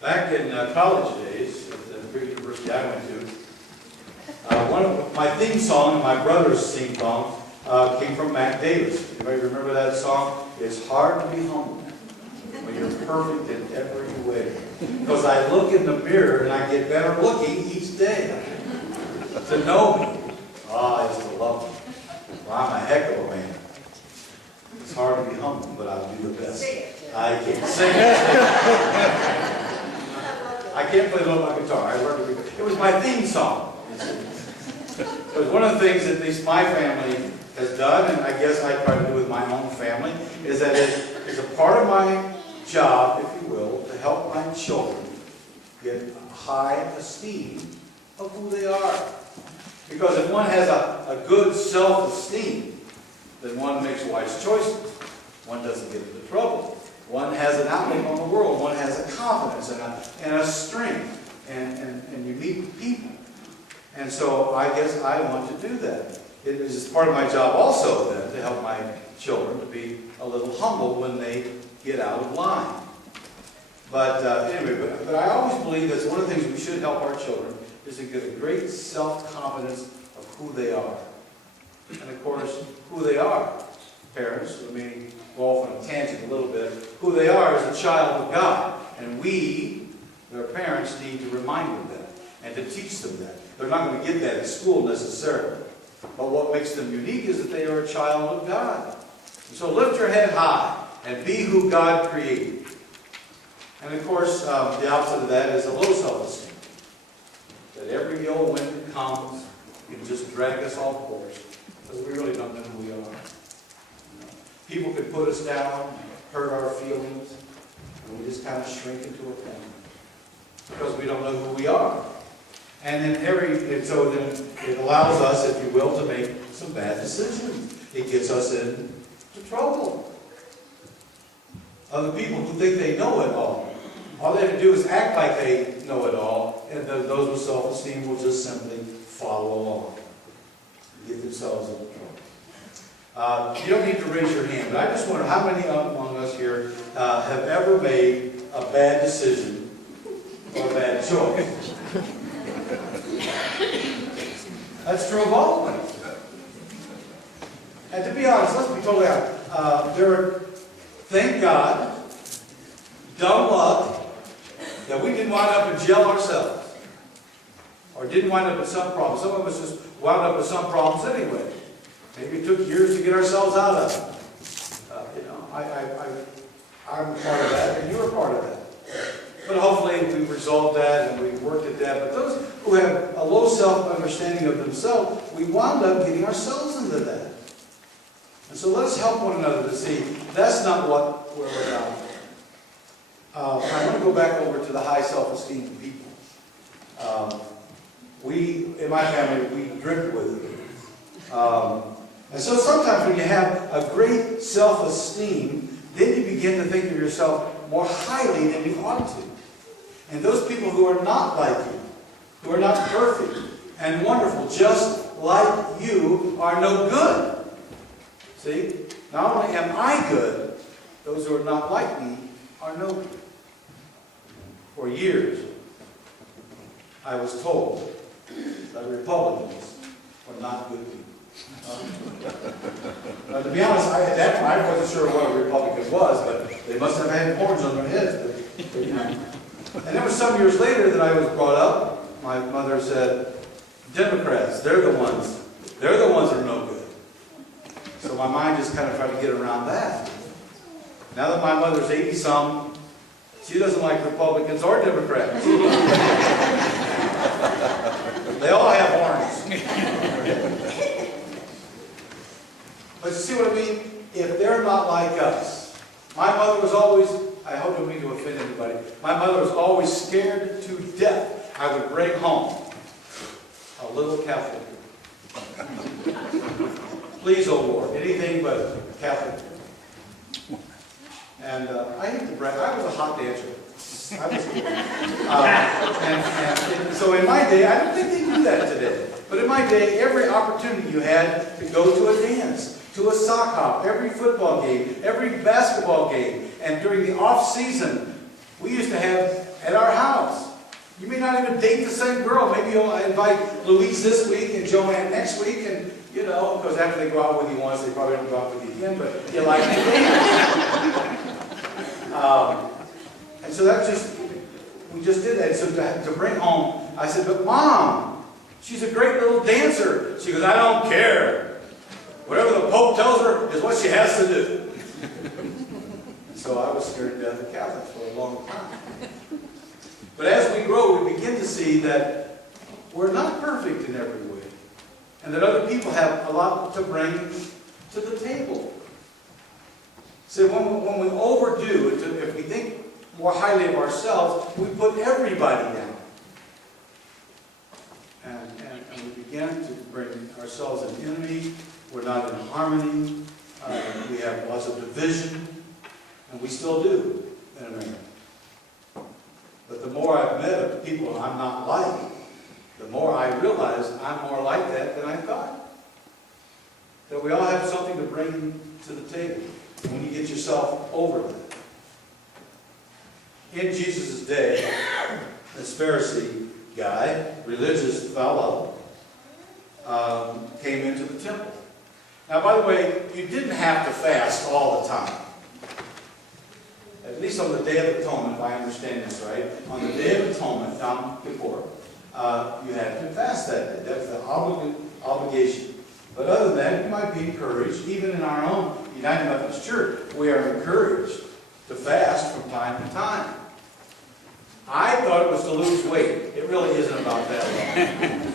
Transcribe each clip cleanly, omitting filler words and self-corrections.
Back in college days, at the great university I went to, one of my theme song and my brother's theme song came from Mac Davis. Anybody remember that song? It's hard to be humble when you're perfect in every way. Because I look in the mirror and I get better looking each day. To know me, is to love me. Well, I'm a heck of a man. It's hard to be humble, but I'll do the best. I can't sing it. I can't play low my guitar. I learned it was my theme song. It was one of the things that at least my family has done, and I guess I try to do with my own family, is that it is a part of my job, if you will, to help my children get a high esteem of who they are. Because if one has a good self-esteem, then one makes wise choices. One doesn't get into trouble. One has an outlook on the world. One has a confidence and a strength. And you meet people. And so I guess I want to do that. It is part of my job also then to help my children to be a little humble when they get out of line. But anyway, but I always believe that's one of the things we should help our children is to get a great self-confidence of who they are. And of course, who they are. Parents, let me go off on a tangent a little bit. Who they are is a child of God. And we, their parents, need to remind them that and to teach them that. They're not going to get that at school necessarily. But what makes them unique is that they are a child of God. And so lift your head high and be who God created. And of course, the opposite of that is a low self-esteem. That every ill wind that comes can just drag us off course because we really don't know who we are. People could put us down, hurt our feelings, and we just kind of shrink into a corner because we don't know who we are. And then so it allows us, if you will, to make some bad decisions. It gets us into trouble. Other people who think they know it all they have to do is act like they know it all, and those with self-esteem will just simply follow along and get themselves into trouble. You don't need to raise your hand, but I just wonder how many among us here have ever made a bad decision or a bad choice. That's true of all of us. And to be honest, let's be totally honest. There are, thank God, dumb luck that we didn't wind up in jail ourselves. Or didn't wind up in some problems. Some of us just wound up with some problems anyway. Maybe it took years to get ourselves out of it. I'm part of that, and you're a part of that. But hopefully we resolved that and we worked at that. But those who have a low self-understanding of themselves, we wound up getting ourselves into that. And so let us help one another to see that's not what we're about. I want to go back over to the high self-esteem of people. In my family, we drift with it. And so sometimes when you have a great self-esteem, then you begin to think of yourself more highly than you ought to. And those people who are not like you, who are not perfect and wonderful, just like you, are no good. See? Not only am I good, those who are not like me are no good. For years, I was told that Republicans were not good people. To be honest, at that point, I wasn't sure what a Republican was, but they must have had horns on their heads. But, you know. And then some years later that I was brought up, my mother said, Democrats, they're the ones that are no good. So my mind just kind of tried to get around that. Now that my mother's 80-some, she doesn't like Republicans or Democrats. They all have horns. But you see what I mean? If they're not like us. My mother was always, I hope I don't mean to offend anybody, my mother was always scared to death I would bring home a little Catholic. Please, oh Lord, anything but Catholic. And I hate to brag, I was a hot dancer. I was and so in my day, I don't think they do that today. But in my day, every opportunity you had to go to a dance, to a sock hop, every football game, every basketball game, and during the off season, we used to have at our house. You may not even date the same girl. Maybe you'll invite Louise this week and Joanne next week, and you know, because after they go out with you once, they probably don't go out with you again, but you like to date. And so we just did that. So to bring home, I said, but Mom, she's a great little dancer. She goes, I don't care. Whatever the Pope tells her is what she has to do. So I was scared to death of Catholics for a long time. But as we grow, we begin to see that we're not perfect in every way. And that other people have a lot to bring to the table. So when we overdo it, if we think more highly of ourselves, we put everybody down. And we begin to bring ourselves an enemy. We're not in harmony. We have lots of division. And we still do in America. But the more I've met people I'm not like, the more I realize I'm more like that than I thought. That we all have something to bring to the table when you get yourself over that. In Jesus' day, this Pharisee guy, religious fellow, came into the temple. Now, by the way, you didn't have to fast all the time. At least on the Day of Atonement, if I understand this right, on the Day of Atonement, Yom Kippur, you had to fast that day. That's the obligation. But other than that, you might be encouraged, even in our own United Methodist Church, we are encouraged to fast from time to time. I thought it was to lose weight. It really isn't about that.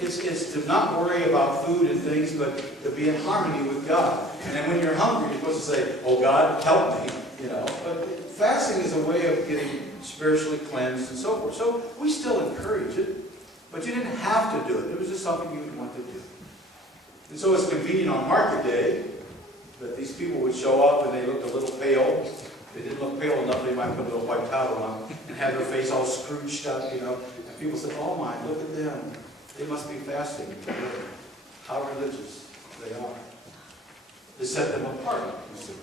It's to not worry about food and things, but to be in harmony with God. And then when you're hungry, you're supposed to say, oh God, help me. You know, but fasting is a way of getting spiritually cleansed and so forth. So we still encourage it, but you didn't have to do it. It was just something you would want to do. And so it's convenient on market day that these people would show up and they looked a little pale. If they didn't look pale enough, they might put a little white powder on and have their face all scrooged up, you know. And people said, oh my, look at them. They must be fasting. How religious they are. They set them apart, you see.